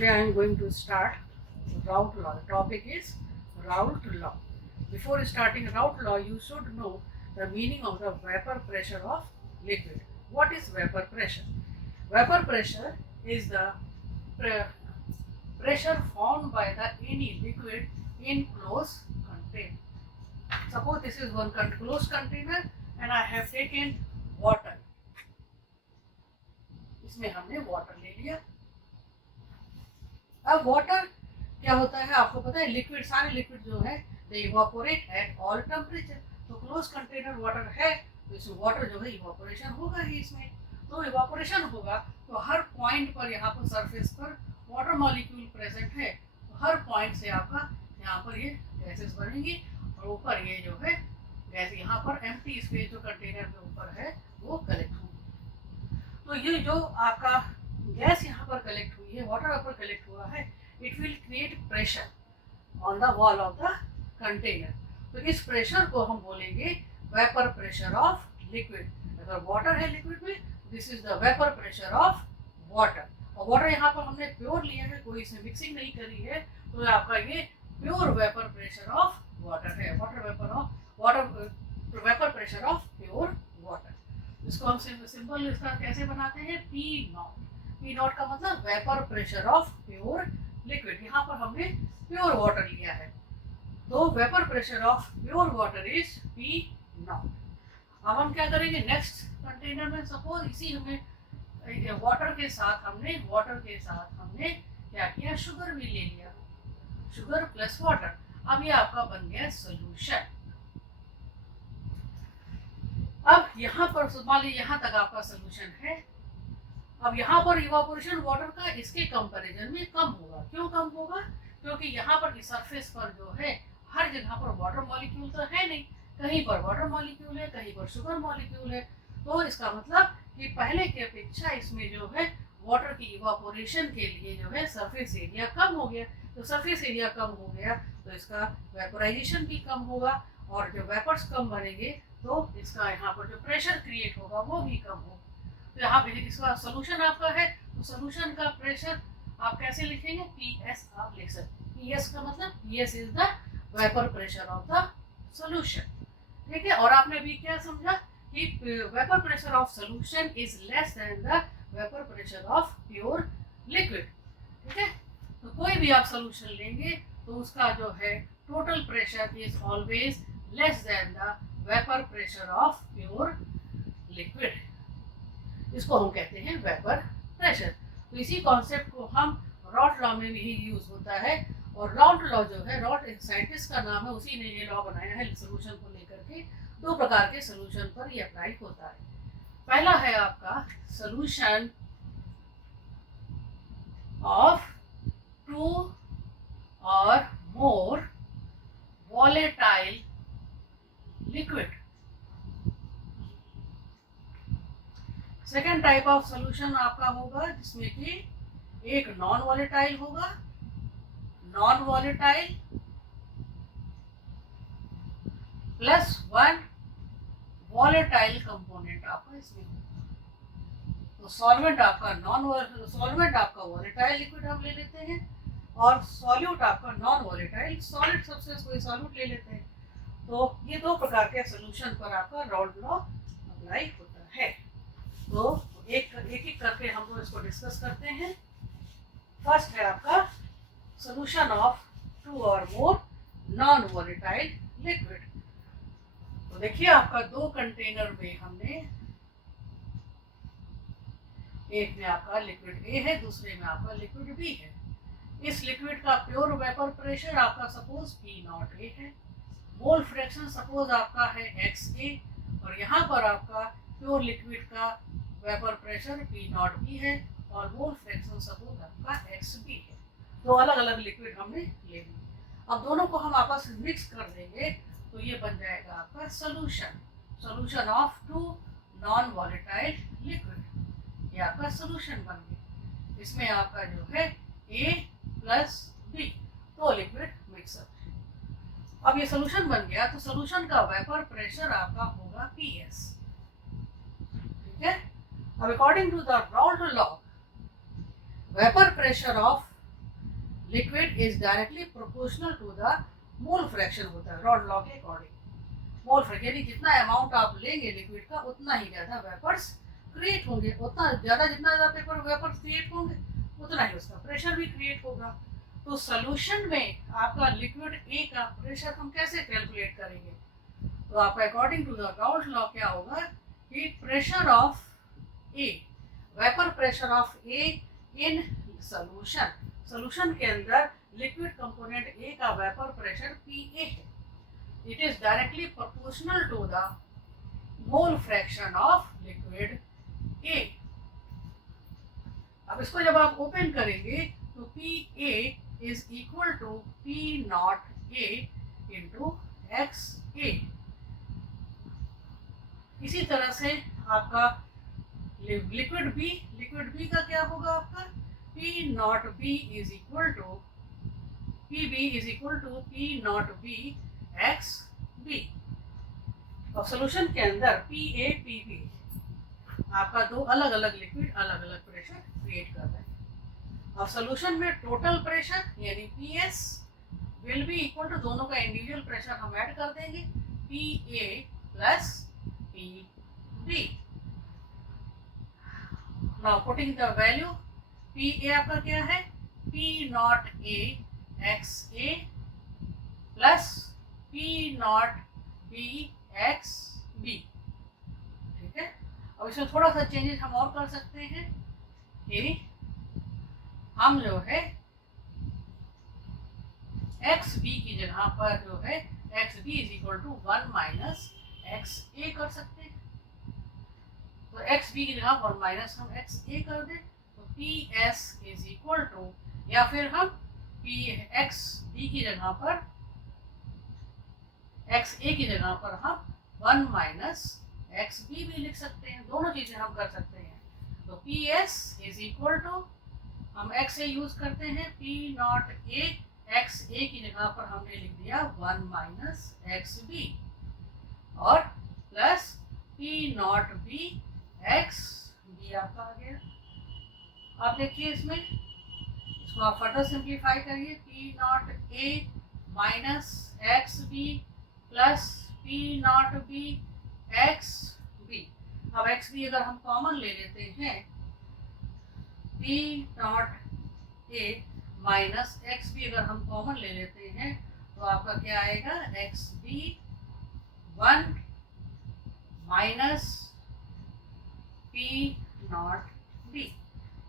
Today I am going to start Raoult law. The topic is Raoult law. Before starting Raoult law, you should know the meaning of the vapor pressure of liquid. What is vapor pressure? Vapor pressure is the pressure formed by the any liquid in closed container. Suppose this is one closed container and I have taken water. इसमें हमने water ले लिया. अब water क्या होता है आपको पता है, लिक्विड, सारे लिक्विड जो है दे इवापोरेट एट ऑल टेम्परेचर. तो क्लोज कंटेनर वाटर है तो इसमें वाटर जो है इवापोरेशन होगा ही. इसमें तो इवापोरेशन होगा तो हर पॉइंट पर यहाँ पर सरफेस पर वाटर मॉलिक्यूल प्रेजेंट है. तो हर पॉइंट से आपका यहाँ पर ये गैसेस बनेंगी और ऊपर ये जो है गैस यहाँ पर एम्प्टी स्पेस जो कंटेनर के ऊपर है वो कलेक्ट होगी. तो ये जो आपका गैस यहाँ पर कलेक्ट हुई है, वाटर ऊपर कलेक्ट हुआ है, it will create pressure on the wall of the container. तो इस प्रेशर को हम बोलेंगे वेपर प्रेशर ऑफ लिक्विड. अगर वाटर है लिक्विड में, this is the vapour pressure of water. और वाटर यहाँ पर हमने प्योर लिया है, कोई इसमें मिक्सिंग नहीं करी है, तो आपका ये pure vapour pressure of water है. Water vapour pressure of pure water. इसको हम सिंपल इसका कैसे बनाते हैं, पी नॉट. पी नॉट का मतलब vapour pressure of pure liquid. यहाँ पर हमने प्योर वाटर लिया है, तो vapour pressure of pure water is P not. अब हम क्या करेंगे, नेक्स्ट कंटेनर में सपोज इसी हमें वाटर के साथ हमने क्या किया, शुगर भी ले लिया. Sugar plus water. अब ये आपका बन गया सोल्यूशन. अब यहाँ पर मान लीजिए यहाँ तक आपका सोल्यूशन है. अब यहाँ पर इवापोरेशन वाटर का इसके कंपैरिजन में कम होगा. क्यों कम होगा? क्योंकि यहाँ पर की सरफेस पर जो है हर जगह पर वाटर मॉलिक्यूल तो है नहीं, कहीं पर वाटर मॉलिक्यूल है, कहीं पर शुगर मॉलिक्यूल है. तो इसका मतलब कि पहले की अपेक्षा इसमें जो है वाटर की इवापोरेशन के लिए जो है सरफेस एरिया कम हो गया. तो सरफेस एरिया कम हो गया तो इसका वेपोराइजेशन भी कम होगा और जो वेपर्स कम बनेंगे तो इसका यहाँ पर जो प्रेशर क्रिएट होगा वो भी कम होगा. तो यहाँ पे इसका सोल्यूशन आपका है, तो सोल्यूशन का प्रेशर आप कैसे लिखेंगे, PS आप लिख सकते हैं. PS का मतलब PS is the vapour pressure of the solution. ठीक है. और आपने भी क्या समझा कि vapour pressure of solution is less than the vapour pressure of pure liquid. ठीक है. तो कोई भी आप सोल्यूशन लेंगे तो उसका जो है total pressure is always less than the vapour pressure of pure liquid. इसको हम कहते हैं वेपर प्रेशर. तो इसी कॉन्सेप्ट को हम रॉल्ट लॉ में भी यूज होता है. और रॉल्ट लॉ जो है, रॉल्ट एक साइंटिस्ट का नाम है, उसी ने ये लॉ बनाया है सोल्यूशन को लेकर के. दो प्रकार के सोल्यूशन पर ये अप्लाई होता है. पहला है आपका सोल्यूशन ऑफ 2 और more volatile liquid. Second type of solution आपका होगा जिसमें कि एक नॉन वॉलेटाइल होगा, non volatile plus 1 volatile component आपका इसमें होगा. तो सॉल्वेंट आपका वॉलेटाइल लिक्विड हम ले लेते हैं और सॉल्यूट आपका नॉन वॉलेटाइल सॉलिड सब्सटेंस कोई सॉल्यूट ले लेते हैं. तो ये दो प्रकार के सोल्यूशन पर आपका रॉल्ट लॉ अप्लाई होता है. तो एक एक करके हम लोग इसको डिस्कस करते हैं. फर्स्ट है आपका सोल्यूशन ऑफ 2 और मोर नॉन वॉलेटाइल लिक्विड. तो देखिए आपका दो कंटेनर में हमने, एक में आपका लिक्विड ए है, दूसरे में आपका लिक्विड बी है. इस लिक्विड का प्योर वेपर प्रेशर आपका सपोज पी नॉट ए है. मोल फ्रैक्शन सपोज आपका है XA और यहाँ पर आपका प्योर लिक्विड का vapour pressure P nought B है और मोल फ्रैक्शन सपोज आपका XB है. दो अलग अलग लिक्विड हमने ले लिए. अब दोनों को हम आपस में मिक्स कर देंगे तो ये बन जाएगा आपका solution of 2 non volatile liquid. ये आपका सोल्यूशन बन गया. इसमें आपका जो है A प्लस B दो लिक्विड मिक्सअप. अब ये सोल्यूशन बन गया तो सोल्यूशन का वेपर प्रेशर आपका होगा PS. ठीक है. अब according to the Raoult law, vapour pressure of liquid is directly proportional to the mole fraction होता है रॉड लॉ के अकॉर्डिंग। मोल फ्रैक्शन यानी जितना अमाउंट आप लेंगे लिक्विड का उतना ही ज़्यादा वेपर्स क्रिएट होंगे, उतना ज़्यादा जितना ज़्यादा पेपर वेपर्स क्रिएट होंगे उतना ही उसका प्रेशर भी क्रिएट होगा। तो सोल्यूशन में आपका लिक्विड ए का प्रेशर हम कैसे कैलकुलेट करेंगे? तो आपका according to the Raoult law क्या होगा कि pressure of A, vapour pressure of A in solution, solution के अंदर लिक्विड कंपोनेंट ए का वेपर प्रेशर पी ए है, it is directly proportional to the mole fraction of liquid A. अब इसको जब आप ओपन करेंगे तो P A is equal to P not A into X A. इसी तरह से आपका लिक्विड बी का क्या होगा आपका P nought B is equal to P B is equal to P nought B X B. और सोल्यूशन के अंदर पी ए पी बी आपका दो अलग अलग लिक्विड अलग अलग प्रेशर क्रिएट कर रहे हैं। और सोल्यूशन में टोटल प्रेशर यानी P S will be equal to, दोनों का इंडिविजुअल प्रेशर हम ऐड कर देंगे, P A plus P B. Now putting the value, P A आपका क्या है P not A X A plus P nought B X B. ठीक है, अब इसमें थोड़ा सा चेंजेस हम और कर सकते हैं कि हम जो है एक्स बी की जगह पर जो है X B is equal to 1 minus X A कर सकते हैं। तो एक्स बी की जगह 1 माइनस हम एक्स ए कर दें तो P S is equal to, या फिर हम पी एक्स बी की जगह पर एक्स ए की जगह पर हम 1 माइनस एक्स बी भी लिख सकते हैं, दोनों चीजें हम कर सकते हैं। तो P S is equal to, हम एक्स ए यूज करते हैं, P not A X A की जगह पर हमने लिख दिया 1 माइनस एक्स बी और plus P nought B X B आपका आ गया। आप देखिए इसमें, इसको आप फर्दर सिंप्लीफाई करिए, P not A minus X B plus P nought B X B. अब एक्स बी अगर हम कॉमन ले लेते हैं, P not A minus X B अगर हम कॉमन ले लेते हैं तो आपका क्या आएगा X B 1 minus P nought B.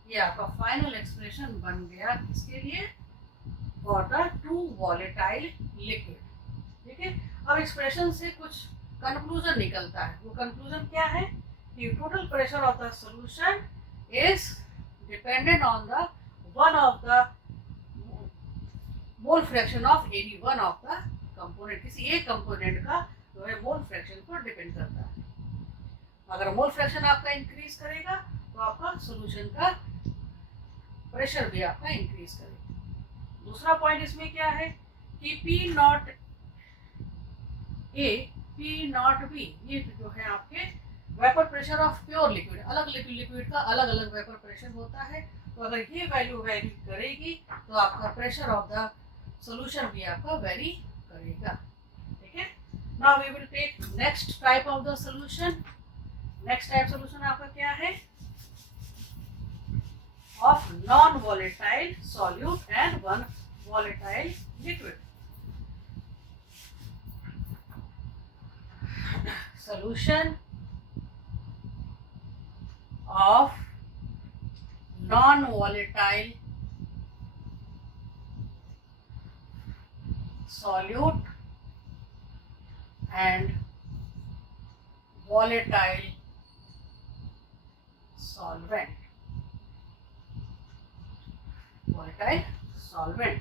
ये आपका फाइनल एक्सप्रेशन बन गया किसके लिए, for the two volatile liquid. ठीक है, अब एक्सप्रेशन से कुछ कंक्लूजन निकलता है। वो कंक्लूजन क्या है कि total pressure of the solution is dependent on the one of the mole fraction of any one of the component, किसी एक कंपोनेंट का जो है मोल फ्रैक्शन पर डिपेंड करता है। अगर मोल फ्रैक्शन आपका इंक्रीज करेगा तो आपका सॉल्यूशन का प्रेशर भी आपका इंक्रीज करेगा। दूसरा पॉइंट इसमें क्या है कि P not A P nought B, ये जो है आपके vapour pressure of pure liquid, अलग लिक्विड का अलग अलग वेपर प्रेशर होता है। तो अगर ये वैल्यू वेरी करेगी तो आपका प्रेशर ऑफ द सॉल्यूशन भी आपका वेरी करेगा। ठीक है, now we will take next type of the solution. Next type solution आपका क्या है, of non volatile solute and one volatile liquid. Solution of non-volatile solute and volatile solvent. Volatile solvent।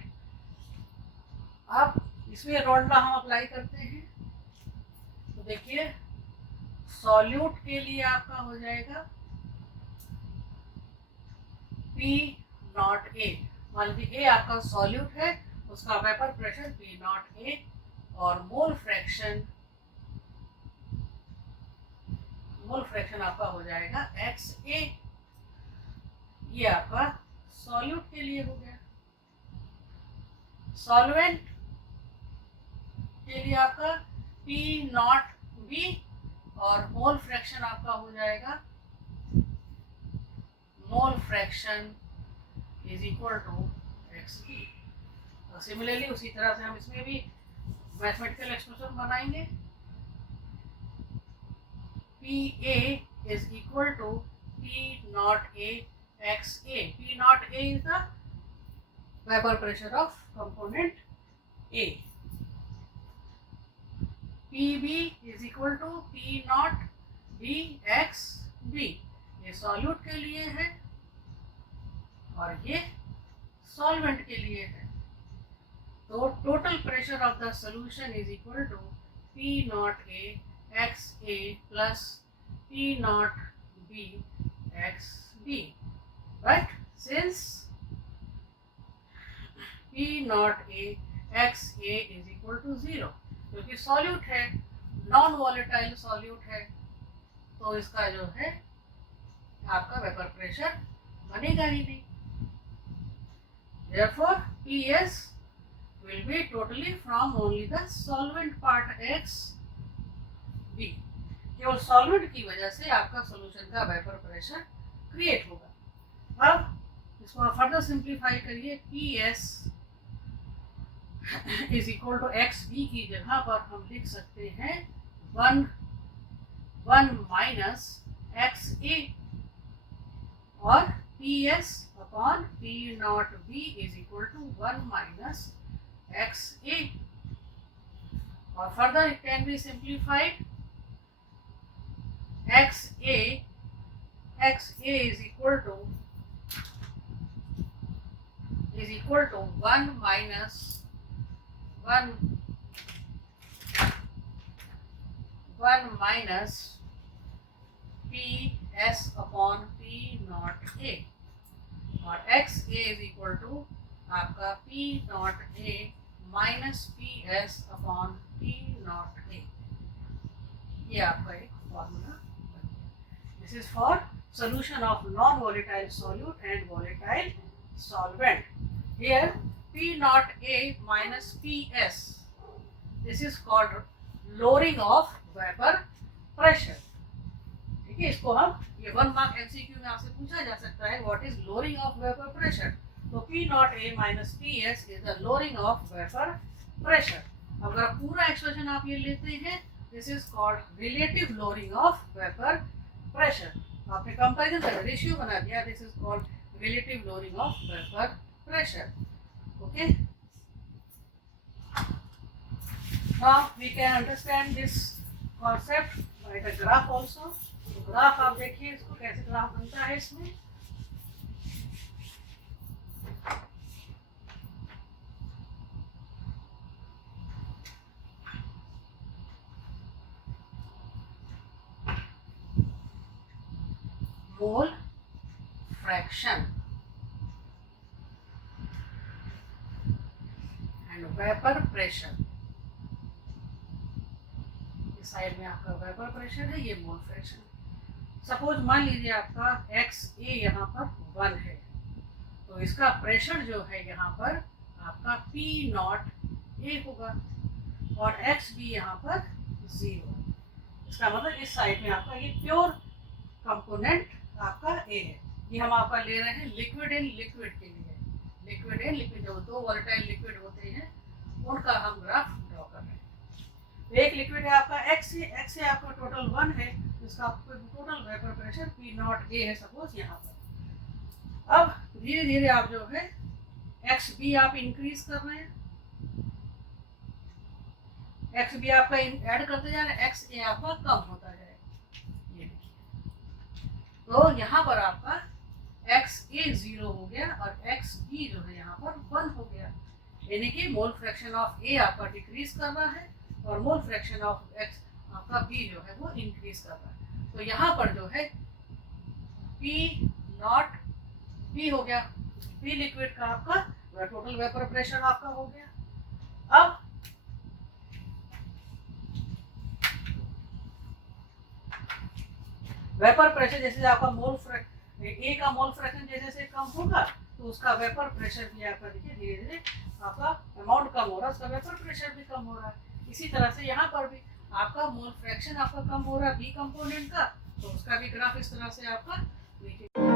अब इसमें रॉड लॉ हम apply करते हैं तो देखिए सॉल्यूट के लिए आपका हो जाएगा पी नॉट ए, मान लीजिए ए आपका सॉल्यूट है, उसका vapour pressure P not a और मोल फ्रैक्शन आपका हो जाएगा एक्स ए। ये आपका सॉल्यूट के लिए हो गया। सॉल्वेंट के लिए आपका P नॉट B और मोल फ्रैक्शन आपका हो जाएगा mole fraction is equal to XB। तो सिमिलरली उसी तरह से हम इसमें भी मैथमेटिकल एक्सप्रेशन बनाएंगे। PA is equal to P naught A XA. P naught A is the vapor pressure of component A. PB is equal to P naught B XB. ये solute के लिए है और ये सॉल्वेंट के लिए है। तो total pressure of the solution is equal to P naught A XA plus P naught B XB. But since P naught A XA is equal to 0, क्योंकि सॉल्यूट है, नॉन वॉलेटाइल सॉल्यूट है, तो इसका जो है आपका वेपर प्रेशर बनेगा ही नहीं। Therefore, PS will be totally from only the solvent part XB. केवल सॉल्वेंट की वजह से आपका सॉल्यूशन का वेपर प्रेशर क्रिएट होगा। अब इसको आप फर्दर सिंप्लीफाई करिए। PS is equal to XB की जगह पर हम लिख सकते हैं 1 माइनस XA और PS upon P nought B is equal to 1 minus XA। और further it can be simplified XA is equal to 1 minus 1 minus PS upon P naught A और XA is equal to आपका P naught A minus PS upon P naught A। ये आपका एक formula. This is for solution of non-volatile solute and volatile solvent. Here P naught A minus PS. This is called lowering of vapor pressure. ठीक है, इसको हम ये 1 mark MCQ में आपसे पूछा जा सकता है what is lowering of vapor pressure। तो P naught A minus PS is the lowering of vapor pressure। अगर पूरा एक्सप्रेशन आप ये लेते हैं this is called relative lowering of vapor pressure। आपने कंपैरिजन का रेशियो बना दिया, this is called relative lowering of vapor pressure। Okay, now we can understand this concept by the graph also। तो ग्राफ आप देखिए इसको कैसे ग्राफ बनता है। इसमें mole fraction and vapour pressure. इस साइड में आपका वेपर प्रेशर है, ये मोल फ्रैक्शन। सपोज मान लीजिए आपका XA यहाँ पर 1 है, तो इसका प्रेशर जो है यहाँ पर आपका P नॉट A होगा और XB यहाँ पर 0। इसका मतलब इस साइड में आपका ये प्योर कंपोनेंट आपका A है। ये हम आपका ले रहे हैं लिक्विड इन लिक्विड के लिए। लिक्विड इन लिक्विड जो दो वोलेटाइल लिक्विड होते हैं उनका हम ग्राफ ड्रॉ कर रहे हैं। एक लिक्विड है आपका XA आपका टोटल 1 है, इसका total vapour pressure P not A है सपोज यहाँ पर। अब धीरे धीरे आप जो है XB आप इंक्रीज कर रहे हैं, XB आपका ऐड करते जा रहे हैं, XA आपका कम होता जाएगा। ये देखिए, तो यहाँ पर आपका XA 0 हो गया और XB जो है यहाँ पर 1 हो गया, यानी कि मोल फ्रैक्शन ऑफ A आपका डिक्रीज कर रहा है और मोल फ्रैक्शन ऑफ X आपका B जो है वो इंक्रीज कर रहा है। तो यहाँ पर जो है P नॉट B हो गया, B लिक्विड का आपका टोटल वेपर प्रेशर आपका हो गया। अब वेपर प्रेशर जैसे आपका मोल A का मोल फ्रैक्शन जैसे कम होगा तो उसका वेपर प्रेशर भी आपका देखिए धीरे धीरे आपका अमाउंट कम हो रहा है, उसका वेपर प्रेशर भी कम हो रहा है। इसी तरह से यहाँ पर भी आपका मोल फ्रैक्शन आपका कम हो रहा है बी कंपोनेंट का, तो उसका भी ग्राफ इस तरह से आपका देखिए